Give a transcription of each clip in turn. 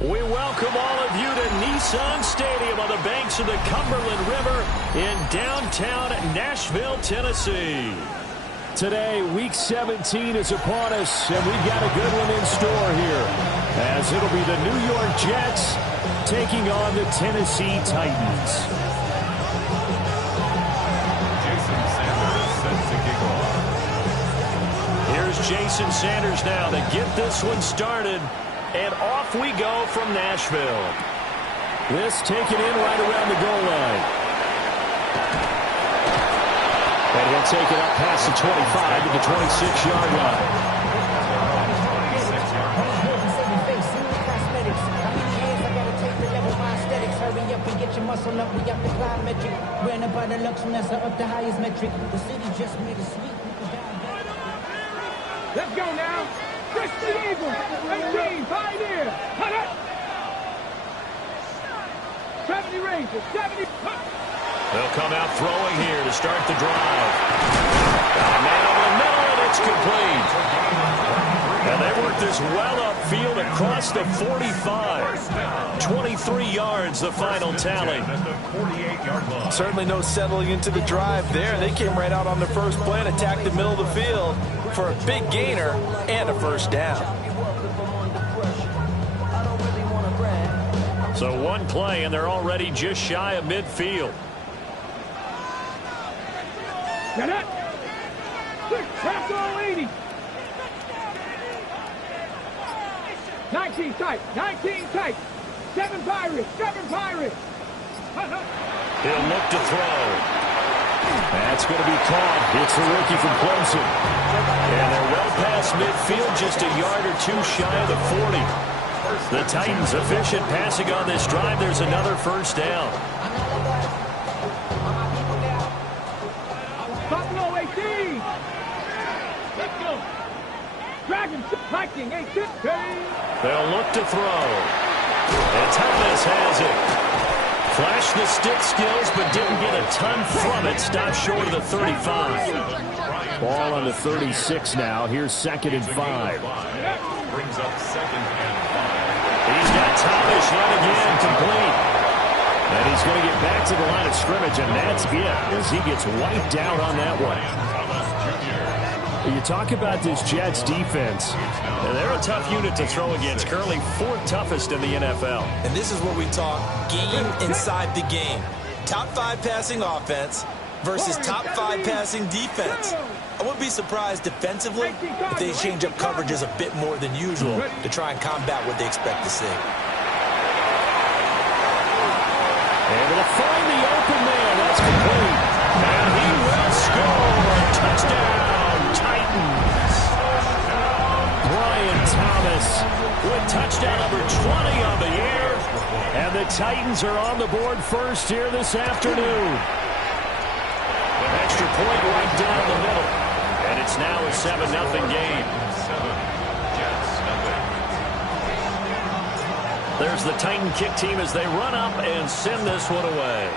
We welcome all of you to Nissan Stadium on the banks of the Cumberland River in downtown Nashville, Tennessee. Today, Week 17 is upon us, and we've got a good one in store here, as it'll be the New York Jets taking on the Tennessee Titans. Jason Sanders set to kick off. Here's Jason Sanders now to get this one started. And off we go from Nashville. This taken in right around the goal line. And he'll take it up past the 25 to the 26-yard line. Hurry up and get your muscle up. We got the plyometric. Ran up by the lux from that's up the highest metric. The city just made a sweep. Let's go now. Just the Eagles. 18, Pioneer. Cut it. 70 Rangers. 70. They'll come out throwing here to start the drive. Got a man over the middle, and it's complete. And they work this well upfield across the 45. 23 yards, the final tally. Certainly no settling into the drive there. They came right out on the first play and attacked the middle of the field for a big gainer and a first down. So one play, and they're already just shy of midfield. Get it. 6, pass all 80. 19 tight. 19 tight. 7 Pirates. 7 Pirates. He'll look to throw. That's going to be caught. It's the rookie from Clemson. And they're well past midfield, just a yard or two shy of the 40. The Titans efficient passing on this drive. There's another first down. Buffalo 18. Let's go. Dragons. Viking 18. They'll look to throw. And Thomas has it. Flashed the stick skills, but didn't get a ton from it. Stopped short of the 35. Ball on the 36 now. Here's 2nd and 5. Brings up 2nd and 5. He's got Thomas yet again complete. And he's going to get back to the line of scrimmage, and that's it, as he gets wiped out on that one. You talk about this Jets defense. And they're a tough unit to throw against. Currently 4th toughest in the NFL. And this is where we talk game inside the game. Top 5 passing offense versus top 5 passing defense. I wouldn't be surprised defensively if they change up coverages a bit more than usual to try and combat what they expect to see. Able to find the open man. That's complete. And he will score. Touchdown, Titans. Brian Thomas with touchdown number 20 on the year. And the Titans are on the board first here this afternoon. An extra point right down the middle. And it's now a 7-0 game. 7. Jets, nothing. There's the Titan kick team as they run up and send this one away.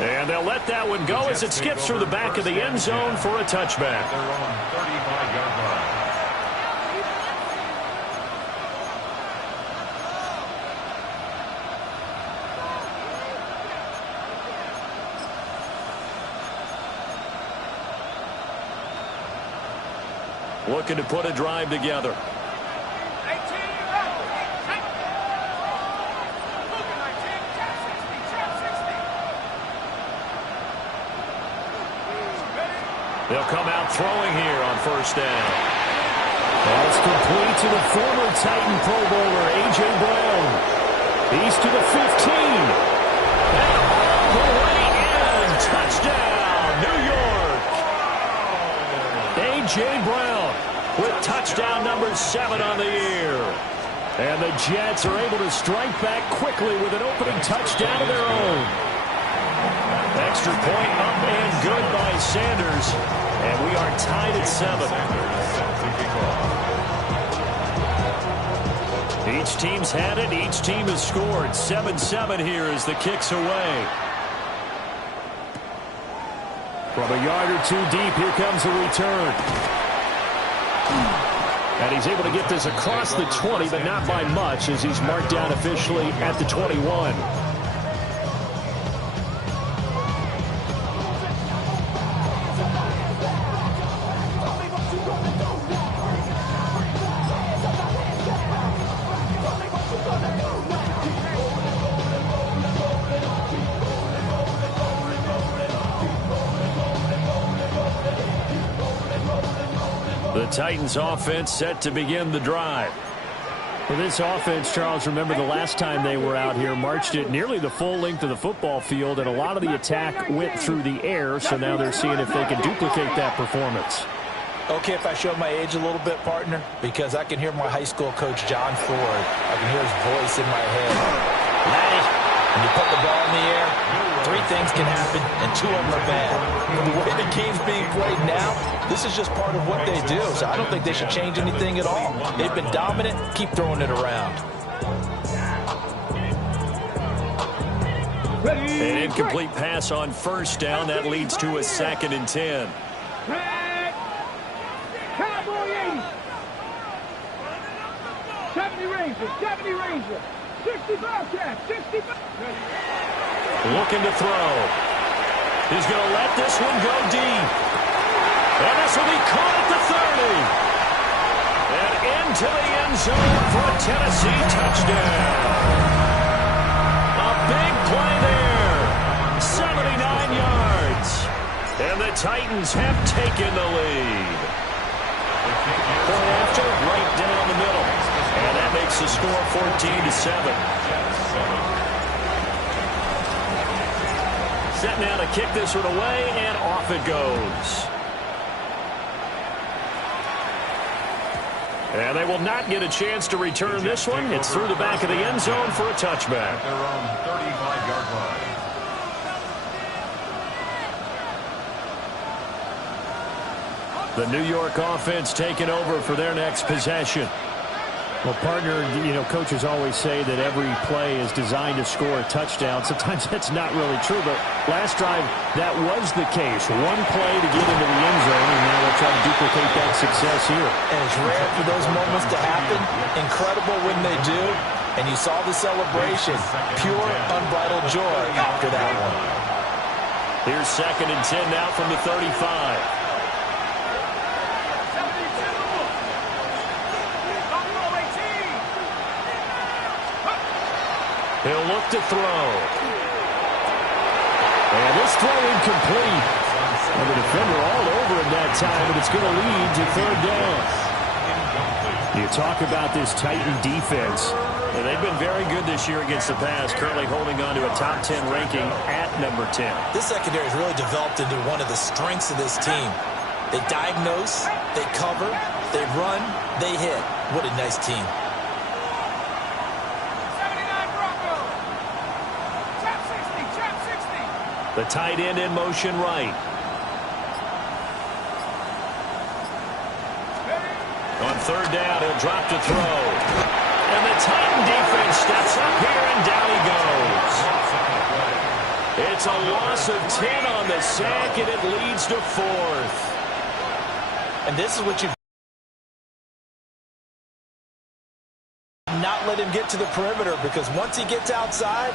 And they'll let that one go as it skips through the back of the end zone for a touchback. They're on 35-yard line. Looking to put a drive together. They'll come out throwing here on first down. That's complete to the former Titan Pro Bowler, A.J. Brown. He's to the 15. And all the way in. Touchdown, New York. A.J. Brown with touchdown number 7 on the year. And the Jets are able to strike back quickly with an opening touchdown of their own. Extra point up and good by Sanders. And we are tied at 7. Each team's had it. Each team has scored. 7-7 here as the kick's away. From a yard or two deep, here comes a return. And he's able to get this across the 20, but not by much, as he's marked down officially at the 21. The Titans offense set to begin the drive. For this offense, Charles, remember the last time they were out here, marched it nearly the full length of the football field, and a lot of the attack went through the air, so now they're seeing if they can duplicate that performance. Okay, if I show my age a little bit, partner, because I can hear my high school coach, John Ford. I can hear his voice in my head. Laddie, when you put the ball in the air, 3 things can happen, and 2 of them are bad. But the way the game's being played now, this is just part of what they do, so I don't think they should change anything at all. They've been dominant. Keep throwing it around. An incomplete pass on first down. That leads to a 2nd and 10. Cowboy 80. 70 Ranger, 70 Ranger. 65 catch, 65. Looking to throw. He's going to let this one go deep. And this will be caught at the 30. And into the end zone for a Tennessee touchdown. A big play there. 79 yards. And the Titans have taken the lead. Point after, right down the middle. And that makes the score 14-7. Set now to kick this one away, and off it goes. And they will not get a chance to return this one. It's through the back of the end zone for a touchback. Their own 35-yard line. The New York offense taking over for their next possession. Well, partner, coaches always say that every play is designed to score a touchdown. Sometimes that's not really true, but last drive, that was the case. One play to get into the end zone, and now they'll try to duplicate that success here. And it's rare for those moments to happen. Incredible when they do. And you saw the celebration. Pure, unbridled joy after that one. Here's 2nd and 10 now from the 35. He'll look to throw. And this throw incomplete. And the defender all over him that time, and it's going to lead to 3rd down. You talk about this Titan defense. And they've been very good this year against the pass, currently holding on to a top 10 ranking at number 10. This secondary has really developed into one of the strengths of this team. They diagnose, they cover, they run, they hit. What a nice team. The tight end in motion right. On 3rd down, he'll drop to throw. And the Titan defense steps up here, and down he goes. It's a loss of 10 on the sack, and it leads to 4th. And this is what you not let him get to the perimeter, because once he gets outside,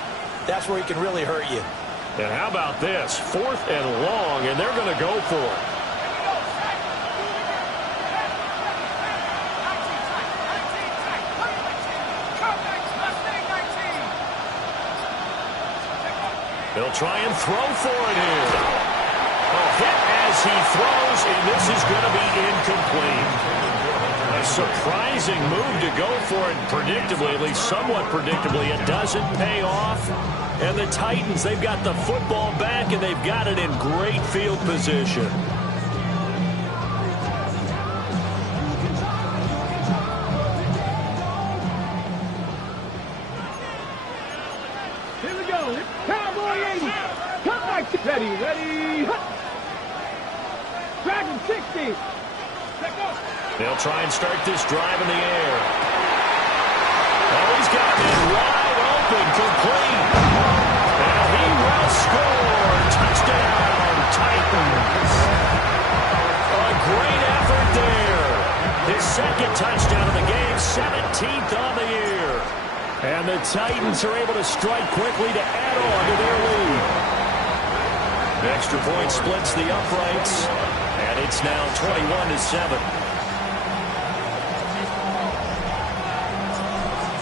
that's where he can really hurt you. And how about this? 4th and long, and they're going to go for it. They'll try and throw for it here. A hit as he throws, and this is going to be incomplete. A surprising move to go for it predictably, at least somewhat predictably. It doesn't pay off. And the Titans, they've got the football back, and they've got it in great field position. Here we go. Cowboy 80. Come back. Ready. Dragon 60. They'll try and start this drive in the air. Oh, he's got it wide open, complete. And he will score. Touchdown, Titans. A great effort there. His second touchdown of the game, 17th on the year. And the Titans are able to strike quickly to add on to their lead. The extra point splits the uprights, and it's now 21-7.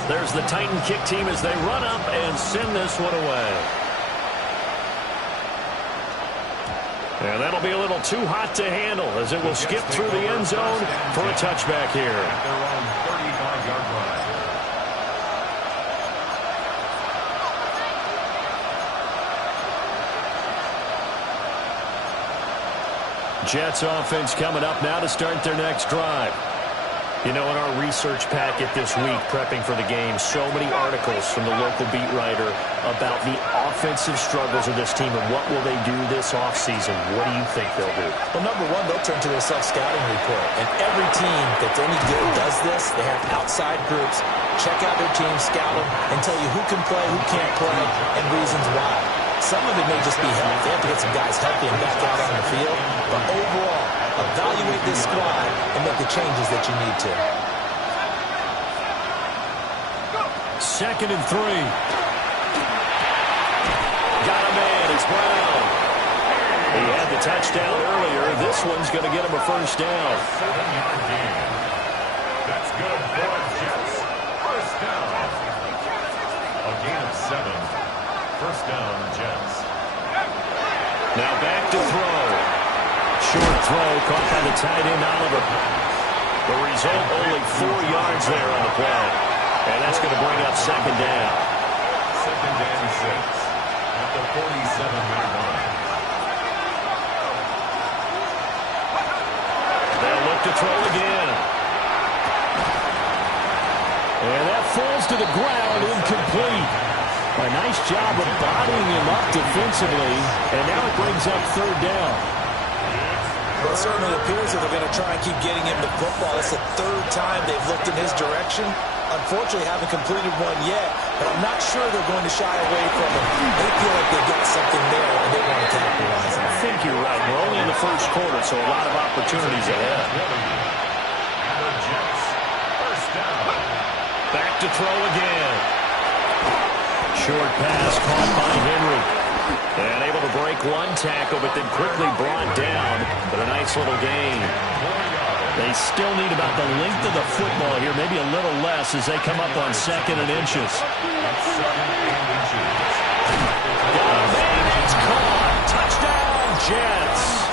There's the Titan kick team as they run up and send this one away. And that'll be a little too hot to handle as it will skip through the end zone for a touchback here. At their own 35-yard line. Jets offense coming up now to start their next drive. You know, in our research packet this week, prepping for the game, so many articles from the local beat writer about the offensive struggles of this team and what will they do this offseason. What do you think they'll do? Well, number one, they'll turn to their self-scouting report. And every team that's any good does this. They have outside groups, check out their team, scout them, and tell you who can play, who can't play, and reasons why. Some of it may just be health. They have to get some guys healthy and back out on the field. But overall, evaluate this squad and make the changes that you need to. 2nd and 3. Got a man. It's Brown. He had the touchdown earlier. This one's going to get him a first down. 7-yard gain. That's good for the Jets. First down. A gain of 7. First down, Jets. Now back to throw. Short throw caught by the tight end, Oliver. The result, only 4 yards there on the play. And that's going to bring up second down. 2nd and 6 at the 47-yard line. They'll look to throw again. And that falls to the ground, incomplete. A nice job of bodying him up defensively, and now it brings up 3rd down. Well, it certainly appears that they're going to try and keep getting him the football. It's the 3rd time they've looked in his direction. Unfortunately, haven't completed one yet, but I'm not sure they're going to shy away from him. They feel like they've got something there, and they want to capitalize on it. I think you're right. We're only in the first quarter, so a lot of opportunities ahead. And the Jets. First down. Back to throw again. Short pass caught by Henry. And able to break one tackle, but then quickly brought down. But a nice little gain. They still need about the length of the football here, maybe a little less as they come up on 2nd and inches. It's caught. Touchdown, Jets.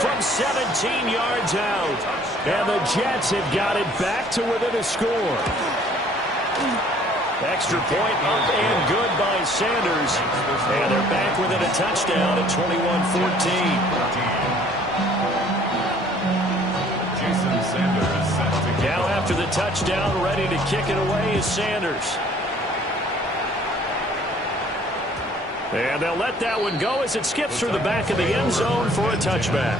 From 17 yards out. And the Jets have got it back to within a score. Extra point up and good by Sanders. And they're back within a touchdown at 21-14. Jason Sanders set to kick Now off. after the touchdown, ready to kick it away is Sanders. And they'll let that one go as it skips through the back of the end zone for a touchback.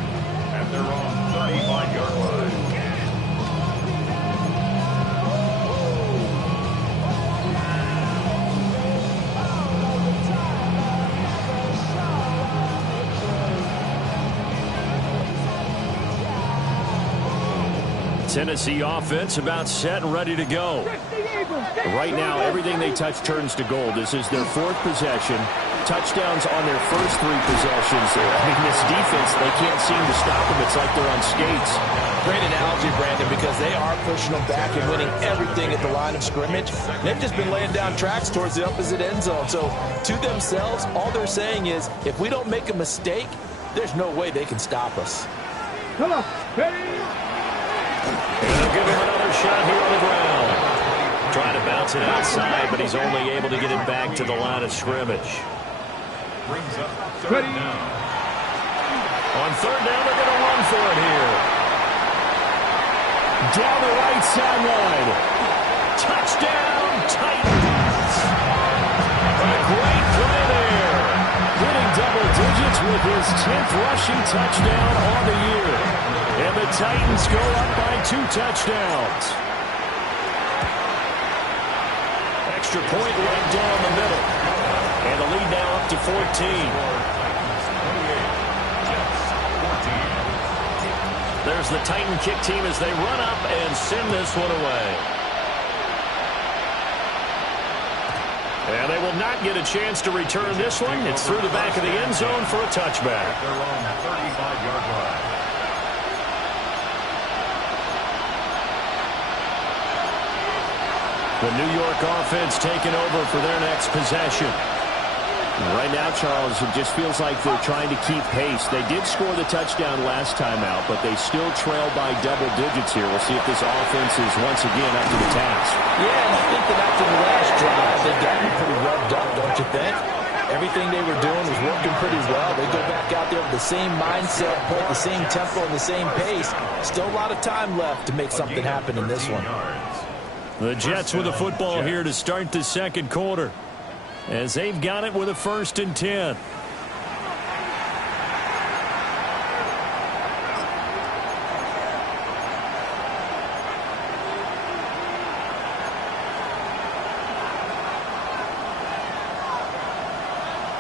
At their own 35-yard line. Tennessee offense about set and ready to go. Right now, everything they touch turns to gold. This is their 4th possession. Touchdowns on their first 3 possessions. I mean, this defense, they can't seem to stop them. It's like they're on skates. Great analogy, Brandon, because they are pushing them back and winning everything at the line of scrimmage. They've just been laying down tracks towards the opposite end zone. So, to themselves, all they're saying is, if we don't make a mistake, there's no way they can stop us. Come on. And they'll give him another shot here on the ground. Trying to bounce it outside, but he's only able to get it back to the line of scrimmage. Brings up 3rd down. On 3rd down, they're going to run for it here. Down the right sideline. Touchdown, Titans. A great play there. Hitting double digits with his 10th rushing touchdown on the year. And the Titans go up by 2 touchdowns. Extra point right down the middle. And the lead now up to 14. There's the Titan kick team as they run up and send this one away. And they will not get a chance to return this one. It's through the back of the end zone for a touchback. Their own 35-yard line. The New York offense taking over for their next possession. Right now, Charles, it just feels like they're trying to keep pace. They did score the touchdown last time out, but they still trail by double digits here. We'll see if this offense is once again up to the task. Yeah, and I think that after the last drive, they've gotten pretty rubbed up, don't you think? Everything they were doing was working pretty well. They go back out there with the same mindset, play the same tempo and the same pace. Still a lot of time left to make something happen in this one. The Jets with the football here to start the second quarter, as they've got it with a 1st and 10.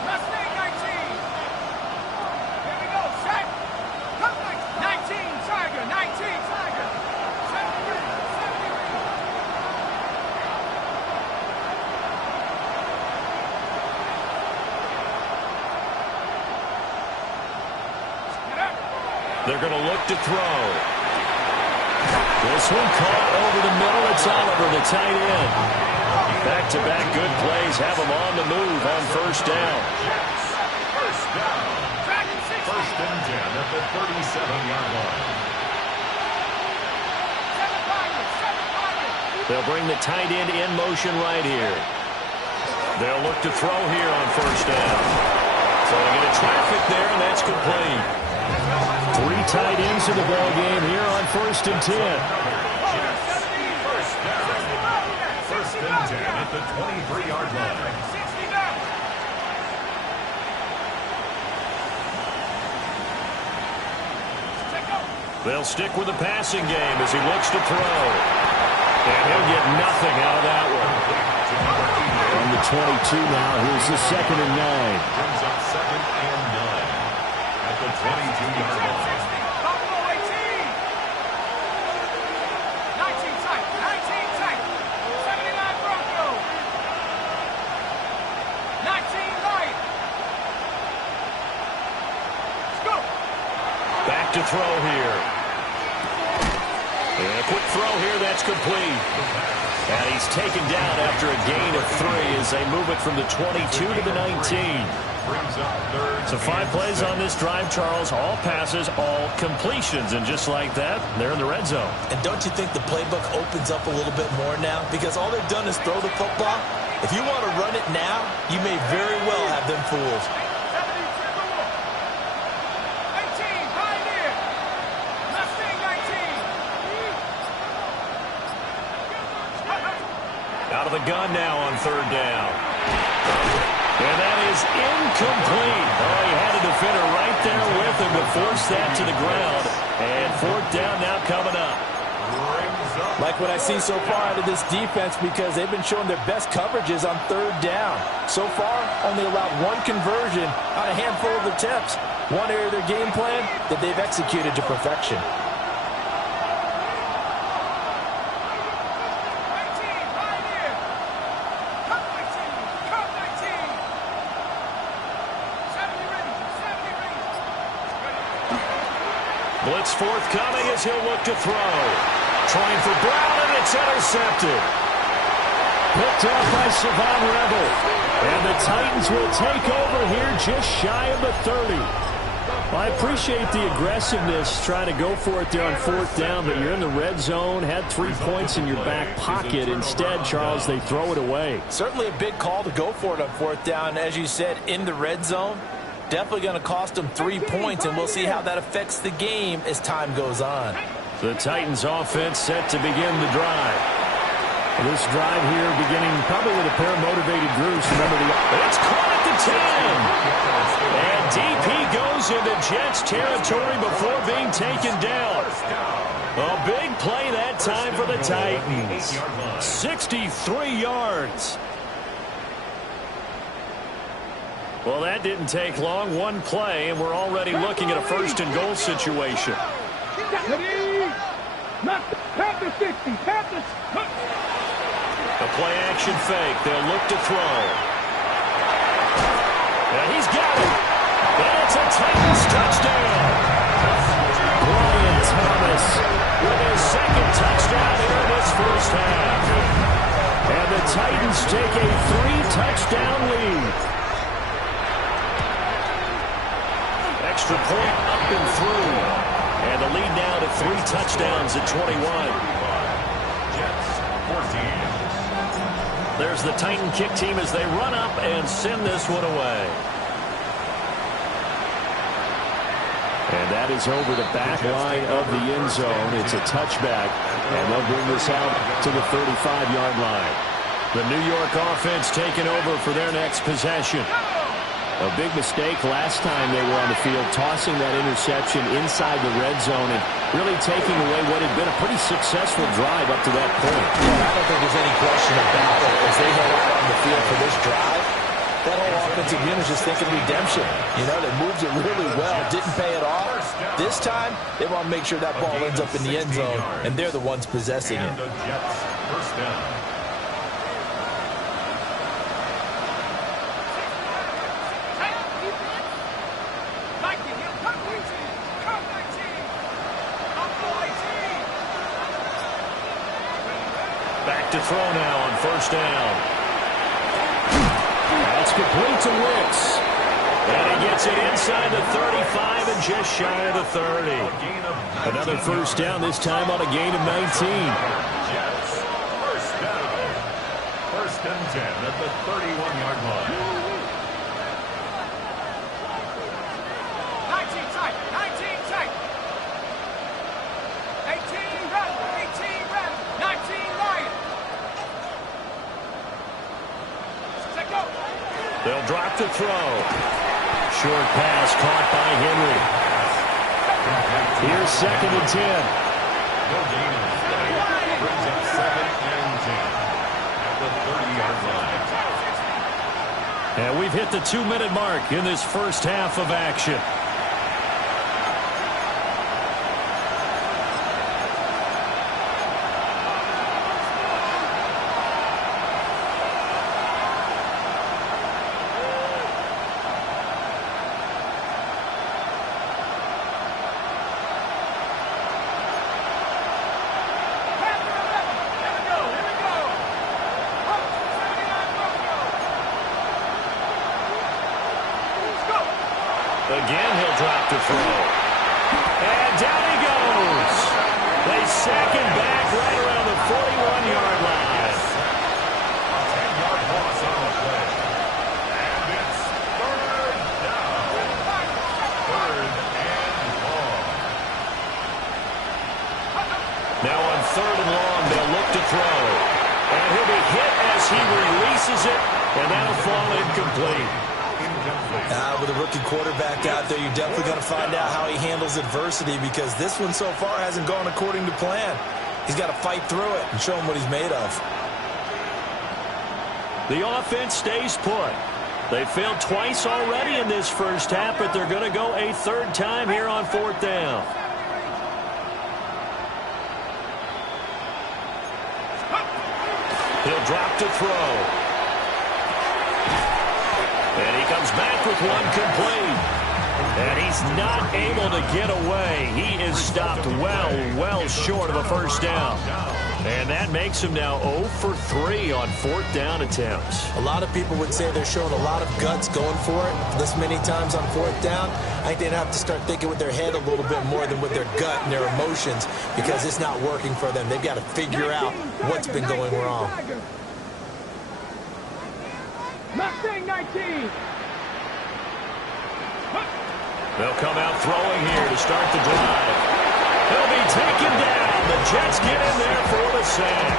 Mustang 19. Here we go. Set. 19 Tiger. 19 Tiger. 70. They're going to look to throw. This one caught over the middle. It's Oliver, the tight end. Back-to-back good plays have them on the move on 1st down. First down. 1st and 10 at the 37-yard line. They'll bring the tight end in motion right here. They'll look to throw here on 1st down. So they get a traffic there, and that's complete. 3 tight ends in the ball game here on 1st and 10. First down. 1st and 10 at the 23-yard line. They'll stick with the passing game as he looks to throw. And he'll get nothing out of that one. On the 22 now, here's the 2nd and 9. Brings up 2nd and 9 at the 22-yard line. Back to throw here. And a quick throw here, that's complete. And he's taken down after a gain of 3 as they move it from the 22 to the 19. So 5 plays on this drive, Charles. All passes, all completions. And just like that, they're in the red zone. And don't you think the playbook opens up a little bit more now? Because all they've done is throw the football. If you want to run it now, you may very well have them fooled. Out of the gun now on 3rd down. And that is incomplete. Oh, he had a defender right there with him to force that to the ground. And 4th down now coming up. Like what I see so far out of this defense, because they've been showing their best coverages on 3rd down. So far, only allowed 1 conversion on a handful of attempts. One area of their game plan that they've executed to perfection. Blitz forthcoming as he'll look to throw. Trying for Brown, and it's intercepted. Picked off by Savon Rebel. And the Titans will take over here just shy of the 30. Well, I appreciate the aggressiveness, trying to go for it there on 4th down, but you're in the red zone, had 3 points in your back pocket. Instead, Charles, they throw it away. Certainly a big call to go for it on 4th down, as you said, in the red zone. Definitely going to cost them 3 points, and we'll see how that affects the game as time goes on. The Titans offense set to begin the drive. This drive here beginning probably with a pair of motivated groups. Remember, it's caught at the 10. And DP goes into Jets territory before being taken down. A big play that time for the Titans. 63 yards. Well, that didn't take long. 1 play, and we're already looking at a 1st and goal situation. Ready? Not Panther 60. Panther. A play action fake. They'll look to throw. And he's got it. And it's a Titans touchdown. Brian Thomas with his second touchdown here in this first half. And the Titans take a 3-touchdown lead. Extra point up and through. And the lead now to 3 touchdowns at 21. Jets, 14. There's the Titan kick team as they run up and send this one away. And that is over the back line of the end zone. It's a touchback, and they'll bring this out to the 35-yard line. The New York offense taking over for their next possession. A big mistake last time they were on the field, tossing that interception inside the red zone and really taking away what had been a pretty successful drive up to that point. Yeah, I don't think there's any question about it. As they head out on the field for this drive, that whole offensive unit is just thinking redemption. You know, they moved it really well, didn't pay it off. This time, they want to make sure that ball ends up in the end zone, and they're the ones possessing it. And the Jets, first down. Back to throw now on first down. That's complete to Wicks. And he gets it inside the 35 and just shy of the 30. Another first down, this time on a gain of 19. Jets, first down. First and 10 at the 31-yard line. 19 tight. 19 tight. 18 run. 18 run. 19 Lion. Set go. They'll drop to throw. Short pass caught by Henry. Here's second and 10. No gain on the play. Brings up 7 and 10 at the 30-yard line. And we've hit the 2-minute mark in this first half of action. Again, he'll drop to throw. And down he goes. They sack him back right around the 41-yard line. A 10-yard loss on the play. And it's third down. Third and long. Now on third and long, they'll look to throw. And he'll be hit as he releases it, and that'll fall incomplete. With a rookie quarterback out there, you're definitely going to find out how he handles adversity, because this one so far hasn't gone according to plan. He's got to fight through it and show him what he's made of. The offense stays put. They failed twice already in this first half, but they're going to go a third time here on fourth down. He'll drop to throw. And he comes back with one complete. And he's not able to get away. He is stopped well short of a first down. And that makes him now 0 for 3 on fourth down attempts. A lot of people would say they're showing a lot of guts going for it this many times on fourth down. I think they'd have to start thinking with their head a little bit more than with their gut and their emotions, because it's not working for them. They've got to figure out what's been going wrong. Mustang 19. They'll come out throwing here to start the drive. He'll be taken down. The Jets get in there for the sack.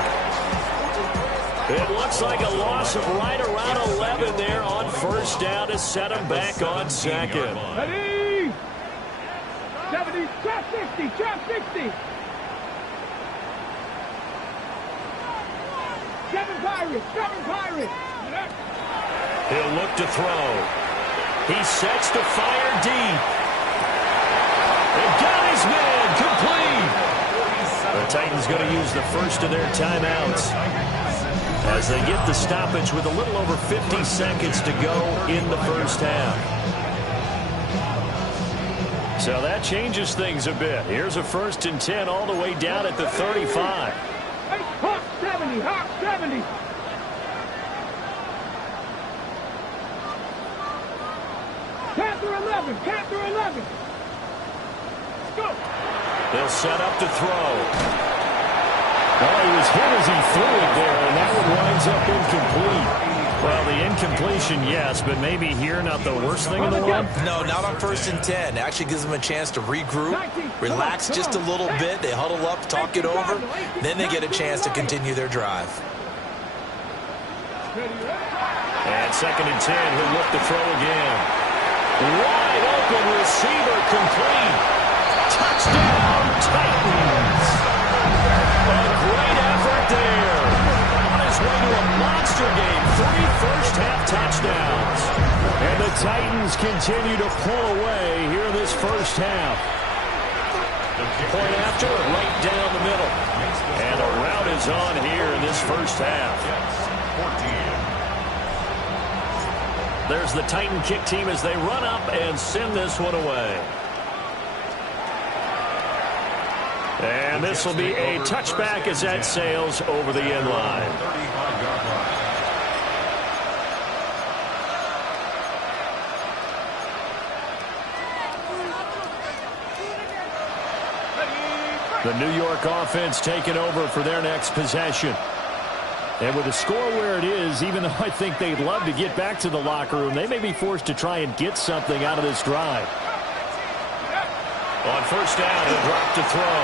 It looks like a loss of right around 11 there on first down to set him back on second. Ready? 70, trap 60, trap 60. 7 Pirates. He'll look to throw. He sets to fire deep. It got his man complete. Titans going to use the first of their timeouts as they get the stoppage with a little over 50 seconds to go in the first half. So that changes things a bit. Here's a 1st and 10 all the way down at the 35. Hey, Hawk 70, Hawk 70. Panther 11, Panther 11. Let's go. They'll set up to throw. Well, he was hit as he threw it there, and that one winds up incomplete. Well, the incompletion, yes, but maybe here not the worst thing in the world? No, not on 1st and 10. Actually gives them a chance to regroup, relax just a little bit. They huddle up, talk it over. Then they get a chance to continue their drive. And 2nd and 10, he'll look to throw again. Wide open receiver complete. Touchdown, Titans. A great effort there. On his way to a monster game. 3 first-half touchdowns. And the Titans continue to pull away here in this first half. Point after, right down the middle. And a rout is on here in this first half. 14. There's the Titan kick team as they run up and send this one away. And this will be a touchback as that sails over the end line. The New York offense taking over for their next possession. And with the score where it is, even though I think they'd love to get back to the locker room, they may be forced to try and get something out of this drive. On 1st down, he'll drop to throw.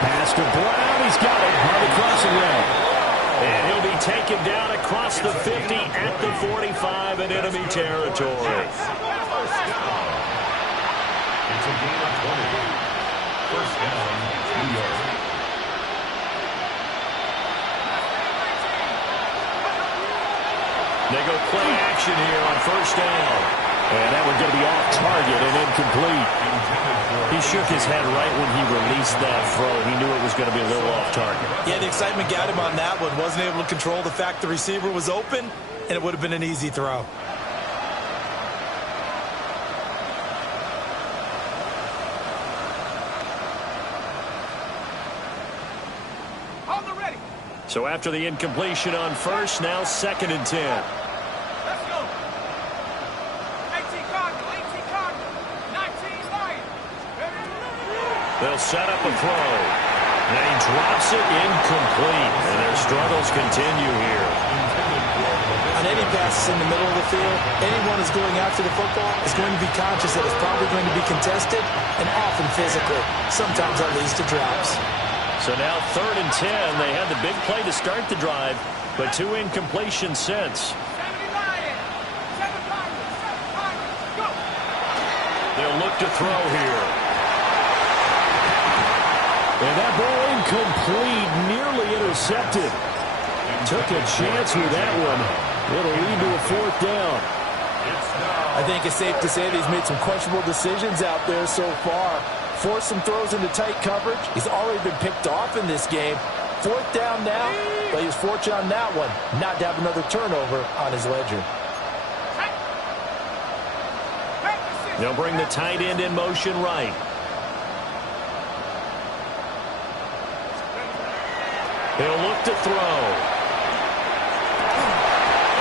Pass to Brown. He's got it on the crossing route. And he'll be taken down across the 50 at the 45 in enemy territory. It's a gain of 20. 1st down, New York. They go play action here on 1st down. And that one's going to be off target and incomplete. He shook his head right when he released that throw. He knew it was going to be a little off target. Yeah, the excitement got him on that one. Wasn't able to control the fact the receiver was open, and it would have been an easy throw. Hold the ready. So after the incompletion on 1st, now 2nd and 10. Let's go. 18 Cardinal, 18 Cardinal, 19 Lion. They'll set up a throw. And he drops it incomplete. And their struggles continue here. On any passes in the middle of the field, anyone who's going after the football is going to be conscious that it's probably going to be contested and often physically. Sometimes that leads to drops. So now 3rd and 10. They had the big play to start the drive, but 2 incompletions since. 70 Lion, 7 Lion, 7 Lion. Go. They'll look to throw here. And that ball incomplete, nearly intercepted. Took a chance with that one. It'll lead to a 4th down. I think it's safe to say that he's made some questionable decisions out there so far. Forced some throws into tight coverage. He's already been picked off in this game. 4th down now, but he was fortunate on that one not to have another turnover on his ledger. They'll bring the tight end in motion right. He'll look to throw.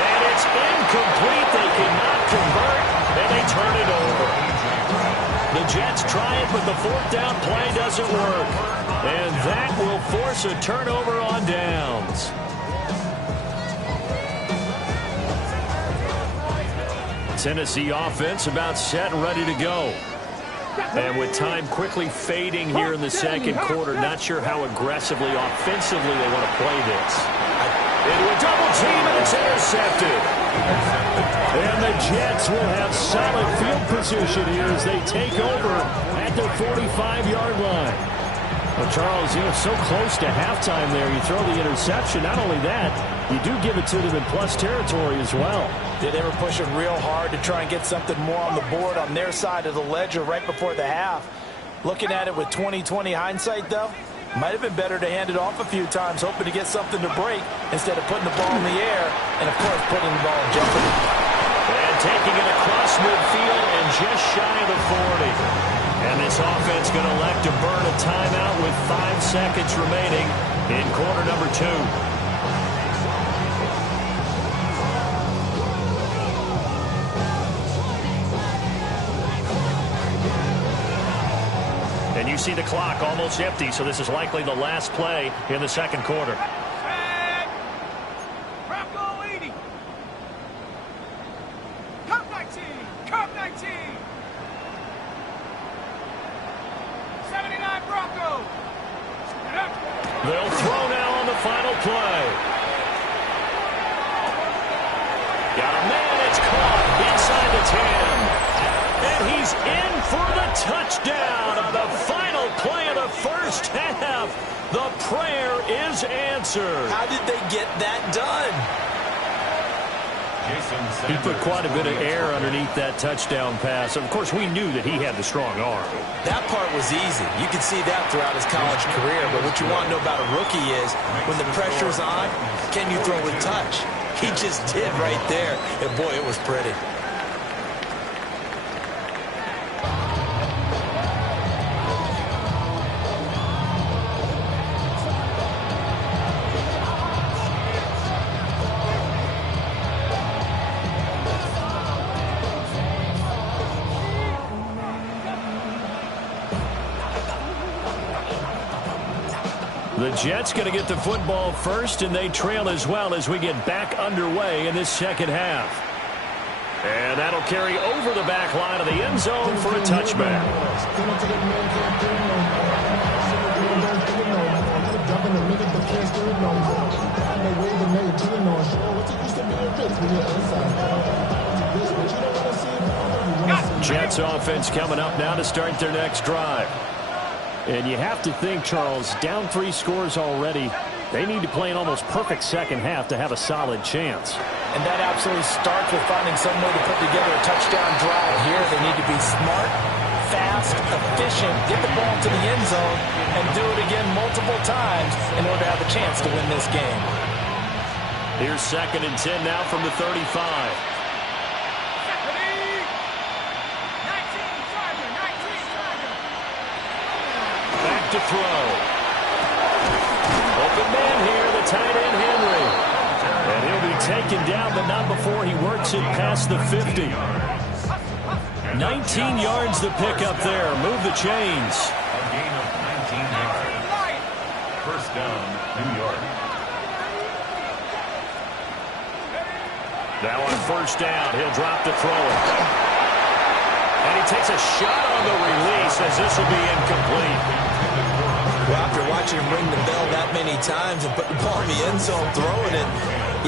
And it's incomplete. They cannot convert, and they turn it over. The Jets try it, but the 4th down play doesn't work. And that will force a turnover on downs. Tennessee offense about set and ready to go. And with time quickly fading here in the 2nd quarter, not sure how aggressively, offensively they want to play this. Into a double team, and it's intercepted. And the Jets will have solid field position here as they take over at their 45-yard line. Well, Charles, so close to halftime there. You throw the interception. Not only that, you do give it to them in plus territory as well. Yeah, they were pushing real hard to try and get something more on the board on their side of the ledger right before the half. Looking at it with 20/20 hindsight, though, Might have been better to hand it off a few times, hoping to get something to break instead of putting the ball in the air and, of course, putting the ball in jeopardy. And taking it across midfield and just shy of the 40. And this offense going to elect to burn a timeout with 5 seconds remaining in quarter number 2. And you see the clock almost empty, so this is likely the last play in the second quarter. Bronco 80. Cup 19. Cup 19. 79 Bronco. They'll throw now on the final play. Got a man, it's caught inside the 10. And he's in for the touchdown on the final play of the first half. The prayer is answered. How did they get that done? He put quite a bit of air underneath that touchdown pass. Of course, we knew that he had the strong arm. That part was easy. You could see that throughout his college career. But what you want to know about a rookie is when the pressure's on, can you throw with touch? He just did right there. And, boy, it was pretty. The Jets going to get the football first, and they trail as well as we get back underway in this second half. And that'll carry over the back line of the end zone for a touchback. Jets offense coming up now to start their next drive. And you have to think, Charles, down 3 scores already. They need to play an almost perfect second half to have a solid chance. And that absolutely starts with finding some way to put together a touchdown drive here. They need to be smart, fast, efficient, get the ball to the end zone, and do it again multiple times in order to have a chance to win this game. Here's 2nd and 10 now from the 35. To throw. Open man here, the tight end Henry. And he'll be taken down, but not before he works it past the 50. 19 yards the pickup there. Move the chains. A gain of 19 yards. First down, New York. Now on first down, he'll drop to throw it. And he takes a shot on the release as this will be incomplete. Well, after watching him ring the bell that many times and put the ball in the end zone, throwing it,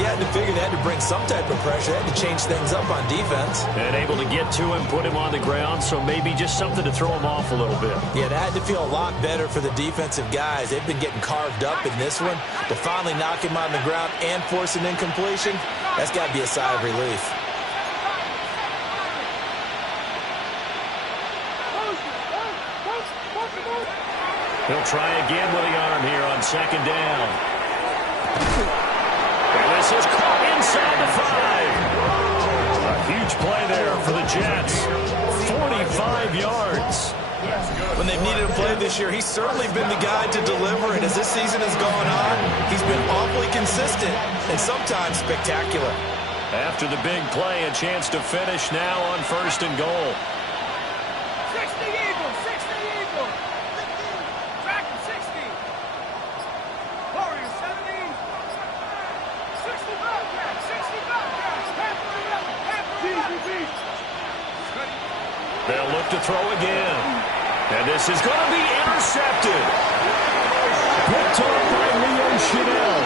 he had to figure they had to bring some type of pressure. They had to change things up on defense. And able to get to him, put him on the ground, so maybe just something to throw him off a little bit. Yeah, that had to feel a lot better for the defensive guys. They've been getting carved up in this one. To finally knock him on the ground and force an incompletion, that's got to be a sigh of relief. He'll try again with the arm here on second down. And this is caught inside the 5. A huge play there for the Jets. 45 yards. When they've needed a play this year, he's certainly been the guy to deliver it. As this season has gone on, he's been awfully consistent and sometimes spectacular. After the big play, a chance to finish now on first and goal. 60 Eagles, 60 Eagles. Back to 60. Warriors 70. 60 Bobcats, 60 Bobcats. Panther 11, Panther 11. They'll look to throw again. And this is going to be intercepted. Picked off by Leo Chanel.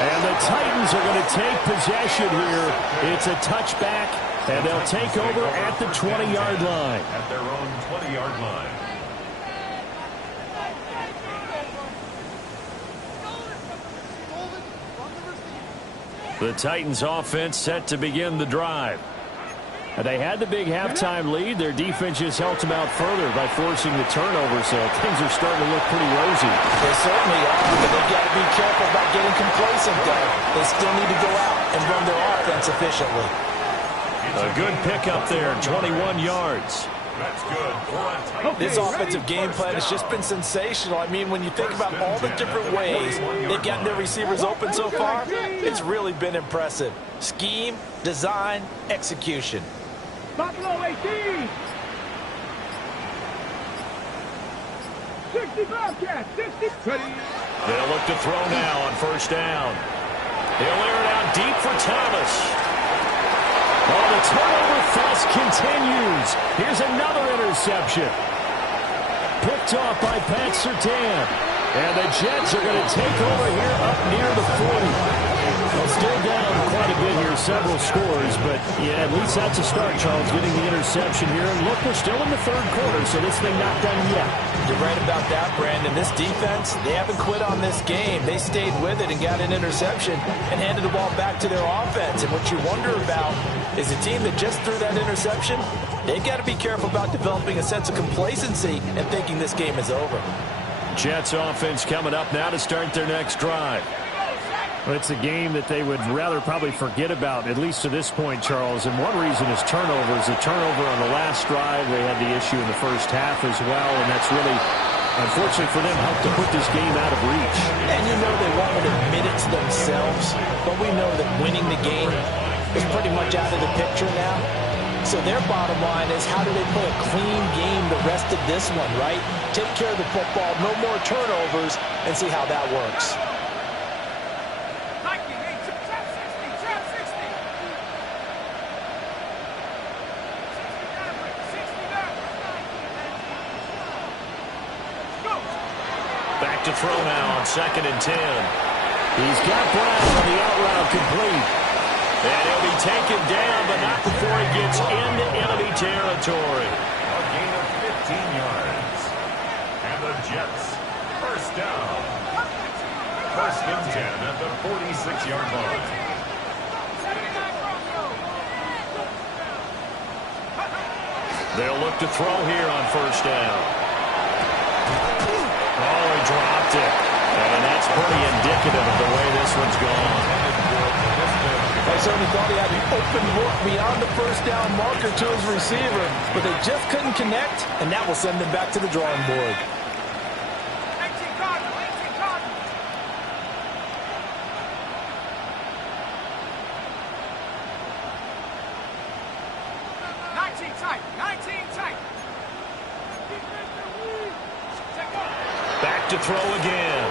And the Titans are going to take possession here. It's a touchback, and they'll take over at the 20-yard line. At their own 20-yard line. The Titans offense set to begin the drive. They had the big halftime lead. Their defense just helped them out further by forcing the turnover, so things are starting to look pretty rosy. They certainly are, but they've got to be careful about getting complacent, though. They still need to go out and run their offense efficiently. A good pickup there, 21 yards. That's good. This offensive game plan has just been sensational. I mean, when you think about all the different ways they've gotten their receivers open so far, it's really been impressive. Scheme, design, execution. Buffalo 18. 60 Bobcats. 60. They'll look to throw now on first down. They'll air it out deep for Thomas. Oh, the turnover fest continues. Here's another interception. Picked off by Pat Surtain. And the Jets are going to take over here up near the 40. Well, still down quite a bit here, several scores. But, yeah, at least that's a start, Charles, getting the interception here. And look, we're still in the third quarter, so this thing not done yet. You're right about that, Brandon. This defense, they haven't quit on this game. They stayed with it and got an interception and handed the ball back to their offense. And what you wonder about is a team that just threw that interception, they've got to be careful about developing a sense of complacency and thinking this game is over. Jets offense coming up now to start their next drive. Well, it's a game that they would rather probably forget about, at least to this point, Charles. And one reason is turnovers. A turnover on the last drive. They had the issue in the first half as well, and that's really, unfortunately for them, helped to put this game out of reach. And you know they won't admit it to themselves, but we know that winning the game is pretty much out of the picture now. So their bottom line is, how do they play a clean game the rest of this one, right? Take care of the football, no more turnovers, and see how that works. Back to throw now on 2nd and 10. He's got Brown on the out route complete. And he'll be taken down, but not before he gets into enemy territory. A gain of 15 yards. And the Jets, first down. 1st and 10 at the 46-yard line. They'll look to throw here on first down. Oh, he dropped it. And that's pretty indicative of the way this one's gone. I certainly thought he had an open look beyond the first down marker to his receiver, but they just couldn't connect, and that will send them back to the drawing board. 18 Cardinals. 19 tight. 19 tight. Back to throw again.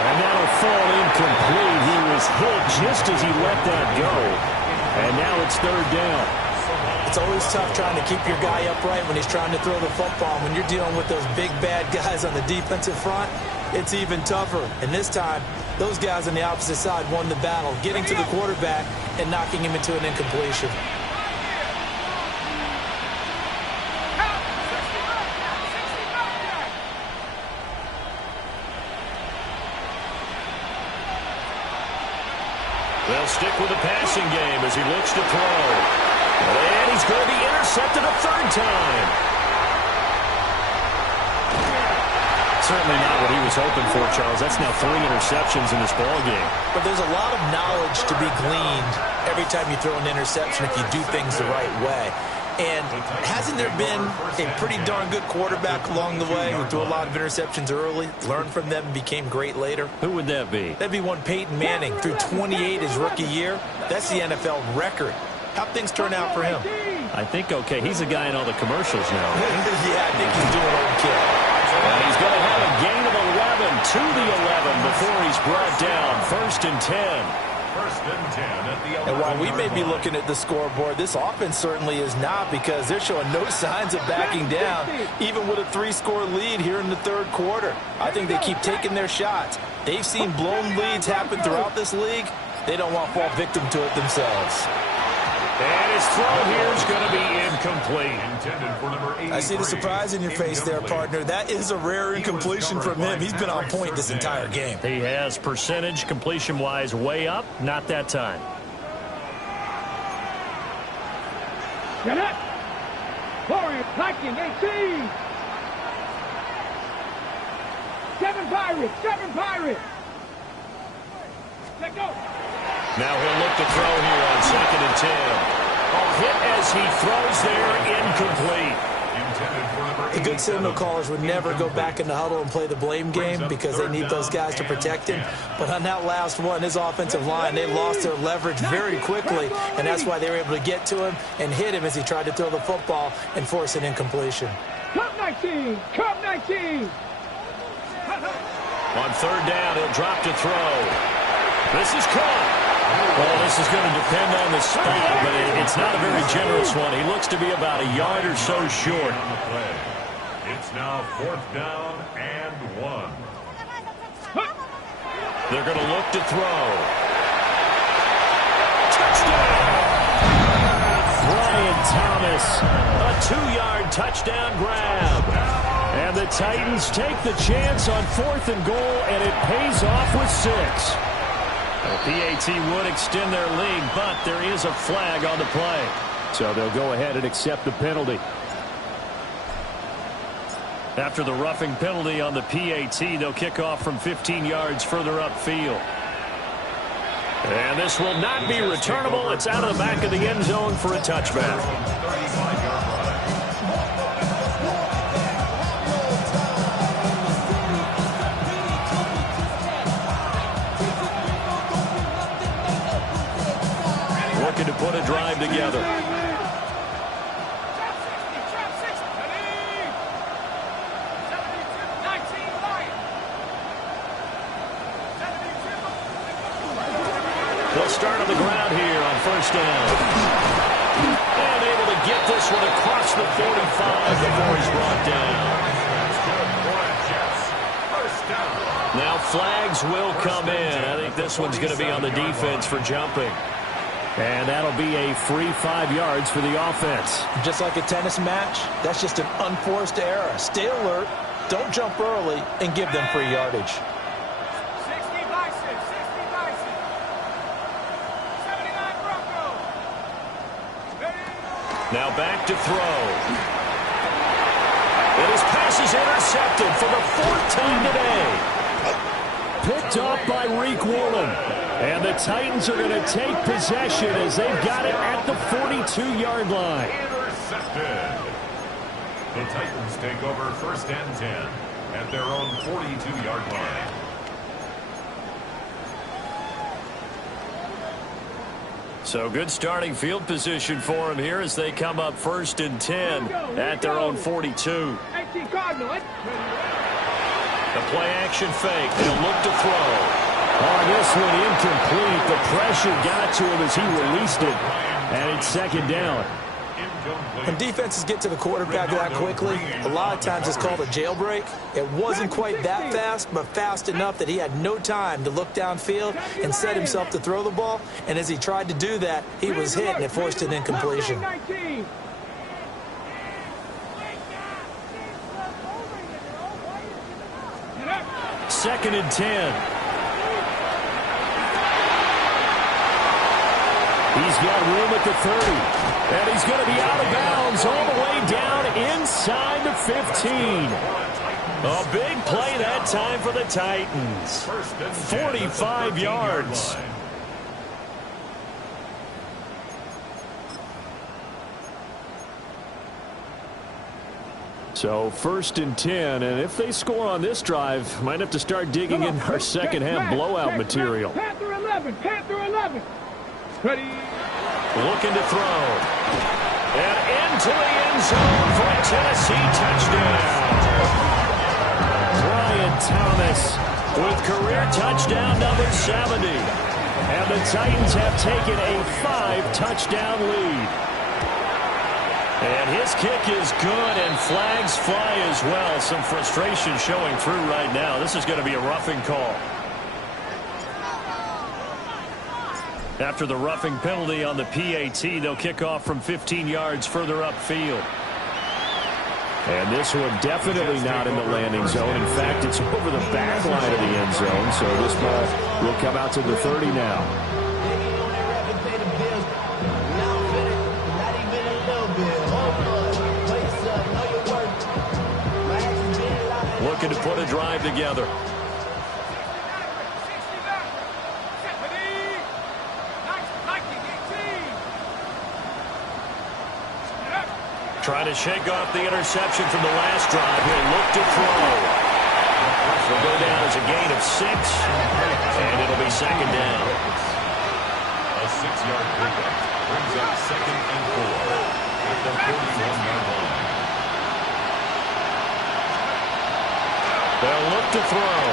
And that'll fall incomplete. He was hit just as he let that go. And now it's 3rd down. It's always tough trying to keep your guy upright when he's trying to throw the football. When you're dealing with those big, bad guys on the defensive front, it's even tougher. And this time, those guys on the opposite side won the battle, getting to the quarterback and knocking him into an incompletion. They'll stick with the passing game as he looks to throw. And he's going to be intercepted a 3rd time. Certainly not what he was hoping for, Charles. That's now 3 interceptions in this ballgame. But there's a lot of knowledge to be gleaned every time you throw an interception if you do things the right way. And hasn't there been a pretty darn good quarterback along the way who threw a lot of interceptions early, learned from them, and became great later? Who would that be? That'd be one Peyton Manning, threw 28 his rookie year. That's the NFL record. How'd things turn out for him? I think okay. He's a guy in all the commercials now. Yeah, I think he's doing okay. And he's going to have a gain of 11 to the 11 before he's brought down. 1st and 10. 1st and 10 at the 11. And while we may be looking at the scoreboard, this offense certainly is not, because they're showing no signs of backing down, even with a 3-score lead here in the 3rd quarter. I think they keep taking their shots. They've seen blown leads happen throughout this league. They don't want to fall victim to it themselves. And his throw here is going to be incomplete. Intended for number 83. I see the surprise in your face there, partner. That is a rare incompletion from him. He's been on point this entire game. He has percentage completion-wise way up. Not that time. Get up. Warriors, Vikings, 18. 7 Pirates, 7 Pirates. Let go. Now he'll look to throw here on 2nd and 10. Hit as he throws there, incomplete. The good signal callers would never go back in the huddle and play the blame game because they need those guys to protect him. But on that last one, his offensive line, they lost their leverage very quickly, and that's why they were able to get to him and hit him as he tried to throw the football and force an incompletion. Cup 19, Cup 19. On 3rd down, he'll drop to throw. This is caught. Well, this is going to depend on the spot, but it's not a very generous one. He looks to be about a yard or so short. It's now 4th down and 1. They're going to look to throw. Touchdown! Brian Thomas, a 2-yard touchdown grab. And the Titans take the chance on 4th and goal, and it pays off with 6. The PAT would extend their lead, but there is a flag on the play. So they'll go ahead and accept the penalty. After the roughing penalty on the PAT, they'll kick off from 15 yards further upfield. And this will not be returnable. It's out of the back of the end zone for a touchback. Looking to put a drive together. They'll start on the ground here on 1st down. And able to get this one across the 45 before he's brought down. Now flags will come in. I think this one's going to be on the defense for jumping. And that'll be a free 5 yards for the offense. Just like a tennis match, that's just an unforced error. Stay alert, don't jump early, and give them free yardage. 60 by 6, 60 by 6. 79 Broncos. Now back to throw. And his pass is intercepted for the 4th time today. Picked off by Reek Woolen. And the Titans are going to take possession as they've got it at the 42-yard line. Intercepted. The Titans take over 1st and 10 at their own 42-yard line. So good starting field position for him here as they come up 1st and 10 at their own 42. 18 Cardinal. The play action fake. They'll look to throw. On this one, incomplete. The pressure got to him as he released it. And it's 2nd down. When defenses get to the quarterback that quickly, a lot of times it's called a jailbreak. It wasn't quite that fast, but fast enough that he had no time to look downfield and set himself to throw the ball. And as he tried to do that, he was hit and it forced an incompletion. 2nd and 10. He's got room at the 30. And he's going to be out of bounds all the way down inside the 15. A big play that time for the Titans. 45 yards. So 1st and 10, and if they score on this drive, might have to start digging in our second half blowout material. Panther 11, Panther 11. Ready. Looking to throw. And into the end zone for a Tennessee touchdown. Brian Thomas with career touchdown number 70. And the Titans have taken a 5-touchdown lead. And his kick is good, and flags fly as well. Some frustration showing through right now. This is going to be a roughing call. After the roughing penalty on the PAT, they'll kick off from 15 yards further upfield. And this one definitely not in the landing zone. In fact, it's over the back line of the end zone. So this ball will come out to the 30 now. looking to put a drive together. Trying to shake off the interception from the last drive. He'll look to throw. Will go down as a gain of 6, and it'll be second down. A 6-yard pickup brings up 2nd and 4 at the 41-yard line. They'll look to throw.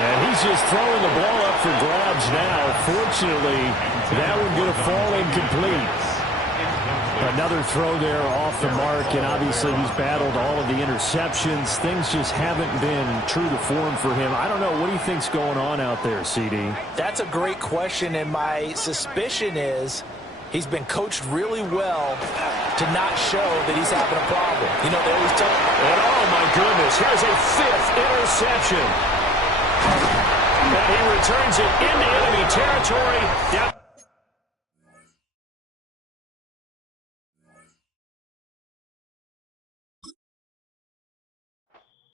And he's just throwing the ball up for grabs now. Fortunately, that one going to fall incomplete. Another throw there off the mark, and obviously he's battled all of the interceptions. Things just haven't been true to form for him. I don't know. What do you think's going on out there, CD? That's a great question, and my suspicion is he's been coached really well to not show that he's having a problem. You know, they always tell him. And oh, my goodness, here's a 5th interception. And he returns it into enemy territory. Down